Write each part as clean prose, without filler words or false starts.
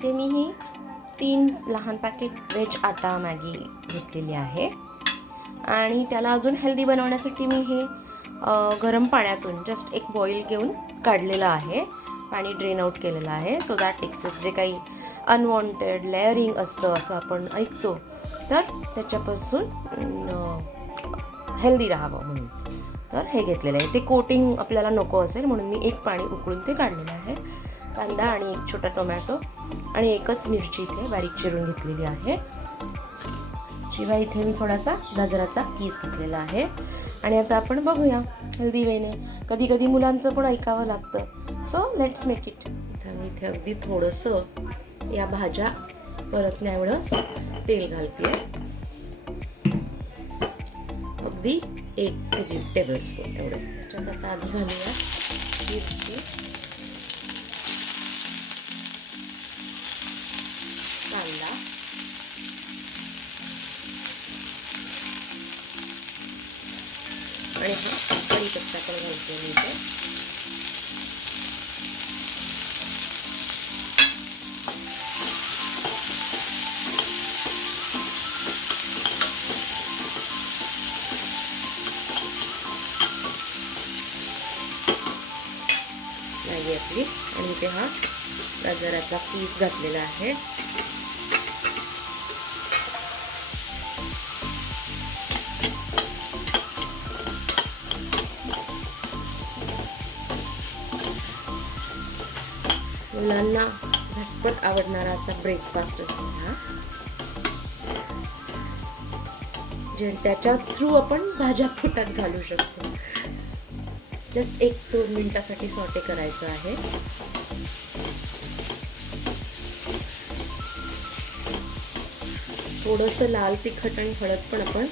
इथे मी ही 3 लहान packet veg आटा Maggi घेतलेली आहे आणि त्याला अजून हेल्दी बनवण्यासाठी मी हे गरम पाण्यातून जस्ट एक बॉईल घेऊन काढलेलं आहे. पाणी ड्रेन आउट केलेलं आहे सो दॅट एक्सेस जे काही अनवॉन्टेड लेअरिंग असतं असं आपण ऐकतो तर त्याच्यापासून हेल्दी राहावं म्हणून तर हे घेतलेलं आहे. ते कोटिंग आपल्याला नको असेल म्हणून मी एक पाणी उकळून ते काढलेलं आहे. कांदा आणि एक छोटा टोमॅटो आणि एकच मिरची इथे बारीक चिरून घेतलेली आहे. शिवाय इथे मी थोडासा गाजराचा कीस घेतलेला आहे. आणि आता आपण बघूया हेल्दी वेने. कधी कधी मुलांचं पण ऐकावं लागतं सो लेट्स मेक इट. इथे अगदी थोडंसं या भाज्या परतण्या एवढंच तेल घालते. अगदी 1 ते 1.5 टेबलस्पून एवढं. त्याच्यात आता आधी घालूया मिरची, कांदा आणि हा कढीपत्ता पण घालते मी इथे. मॅगी आपली आणि इथे हा गाजराचा पीस घातलेला आहे. मुलांना झटपट आवडणारा असा ब्रेकफास्ट असतो हा, जे त्याच्या थ्रू आपण भाज्या पोटात घालू शकतो. जस्ट 1-2 मिनिटासाठी सॉटे करायचं आहे. थोडंसं लाल तिखट आणि हळद पण आपण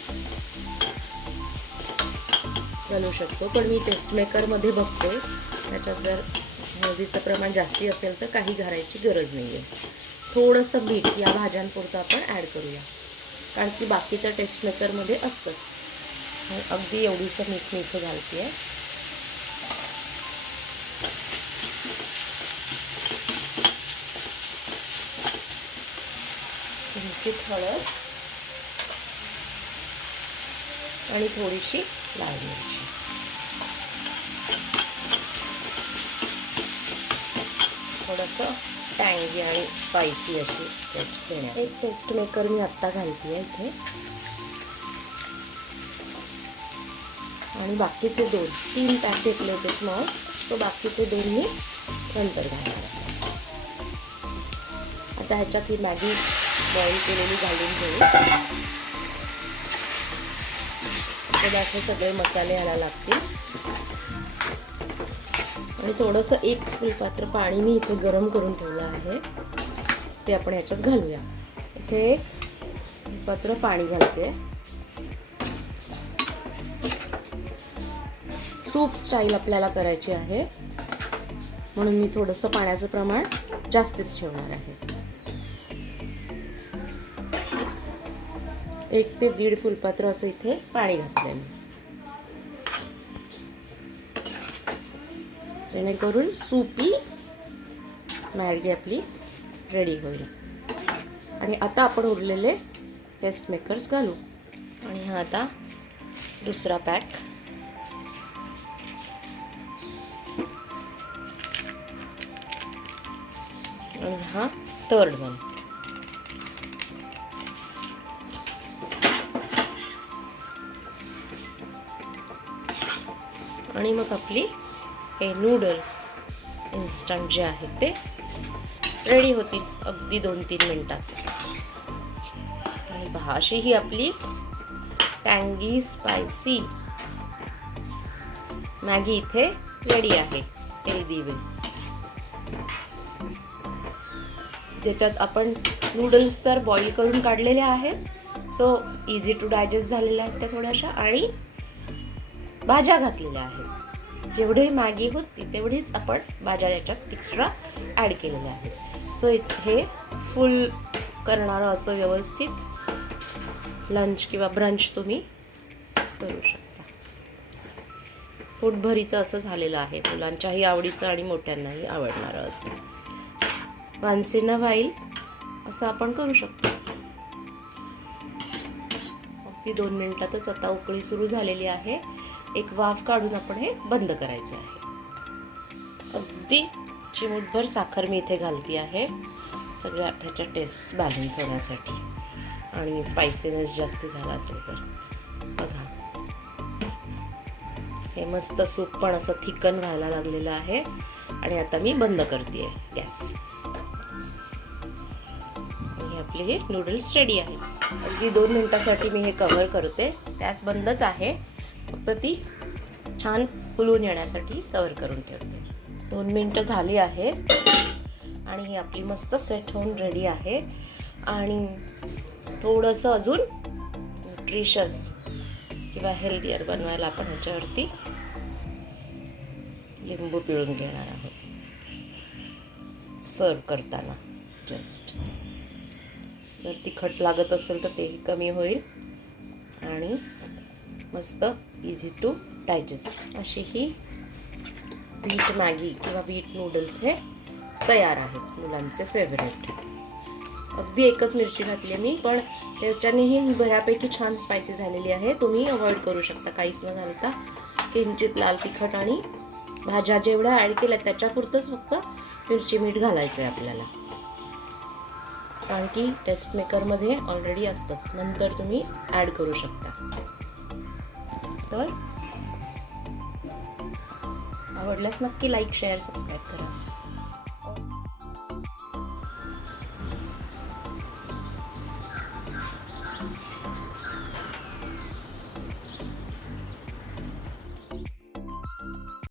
घालू शकतो, पण मी टेस्ट मेकरमध्ये बघते त्याच्यात जर हळदीचं प्रमाण जास्ती असेल तर काही घालायची गरज नाही आहे. थोडंसं मीठ या भाज्यांपुरतं आपण ॲड करूया कारण की बाकी तर टेस्ट मेकरमध्ये असतंच. अगदी एवढीसं मीठ मी इथं घालते आहे. किंचित हळद आणि थोडीशी लाल मिरची. थोडंसं टँगी आणि स्पायसी अशी टेस्ट देण्यात. एक टेस्ट मेकर मी आत्ता घालते आहे इथे आणि बाकीचे 2-3 पॅक घेतले होते स्मॉल, तो बाकीचे 2 मी नंतर घालणार. आता ह्याच्यात ही मॅगी बॉईल केलेली घालून घेऊ. त्याला असे सगळे मसाले यायला लागतील आणि थोडंसं 1 फुलपात्र पाणी मी इथे गरम करून ठेवलं आहे ते आपण ह्याच्यात घालूया. इथे 1 फुलपात्र पाणी घालते. सूप स्टाईल आपल्याला करायची आहे म्हणून मी थोडंसं पाण्याचं प्रमाण जास्तीच ठेवणार आहे. 1 ते 1.5 फुलपात्र असं इथे पाणी घातलंय मी, जेणेकरून सूपी मॅगी आपली रेडी होईल. आणि आता आपण उरलेले टेस्ट मेकर्स घालू. आणि हा आता दुसरा पॅक. आणि हा 3rd वन. आणि मग आपली हे नूडल्स इन्स्टंट जे आहेत ते रेडी होतील अगदी 2-3 मिनिटात. आणि पहा अशी ही आपली टँगी स्पायसी मॅगी इथे रेडी आहे हेल्दी वे. ज्याच्यात आपण नूडल्स तर बॉईल करून काढलेले आहेत सो इझी टू डायजेस्ट झालेल्या आहेत त्या थोड्याशा, आणि भाज्या घातलेल्या आहेत. जेवढी मॅगी होती तेवढीच आपण भाज्या याच्यात एक्स्ट्रा ॲड केलेल्या आहेत. सो हे फुल करणारं असं व्यवस्थित लंच किंवा ब्रंच तुम्ही करू शकता. पोटभरीचं असं झालेलं आहे, मुलांच्याही आवडीचं आणि मोठ्यांनाही आवडणारं असं. वन्स इन अ व्हाईल असं आपण करू शकतो. अगदी 2 मिनिटातच आता उकळी सुरू झालेली आहे. एक वाफ काढून आपण हे बंद करायचं आहे. अगदी चिमूटभर साखर मी इथे घालते आहे सगळ्या त्याच्या टेस्ट बॅलन्स होण्यासाठी आणि स्पायसीनेस जास्त झाला असेल तर. बघा हे मस्त सूप पण असं थिकन व्हायला लागलेलं आहे आणि आता मी बंद करते गॅस. आणि आपले हे नूडल्स रेडी आहे. अगदी 2 मिनिटासाठी मी हे कव्हर करते. गॅस बंदच आहे, फक्त ती छान फुलून येण्यासाठी कव्हर करून ठेवते. 2 मिनिटं झाली आहेत आणि ही आपली मस्त सेट होऊन रेडी आहे. आणि थोडंसं अजून न्यूट्रिशियस किंवा हेल्दियर बनवायला आपण ह्याच्यावरती लिंबू पिळून घेणार आहोत सर्व करताना. जस्ट जर तिखट लागत असेल तर तेही कमी होईल आणि मस्त इझी टू डायजेस्ट अशी ही व्हीट मॅगी किंवा व्हीट नूडल्स हे तयार आहेत, मुलांचे फेवरेट. अगदी एकच मिरची घातली आहे मी, पण त्याच्यानेही बऱ्यापैकी छान स्पायसी झालेली आहे. तुम्ही अवॉइड करू शकता काहीच न घालता. किंचित लाल तिखट आणि भाज्या जेवढ्या ॲड केल्या त्याच्यापुरतंच फक्त मिरची मीठ घालायचं आहे आपल्याला, कारण की टेस्ट मेकरमध्ये ऑलरेडी असतंच, नंतर तुम्ही ॲड करू शकता. तर आवडल्यास नक्की लाईक शेअर सबस्क्राईब करा.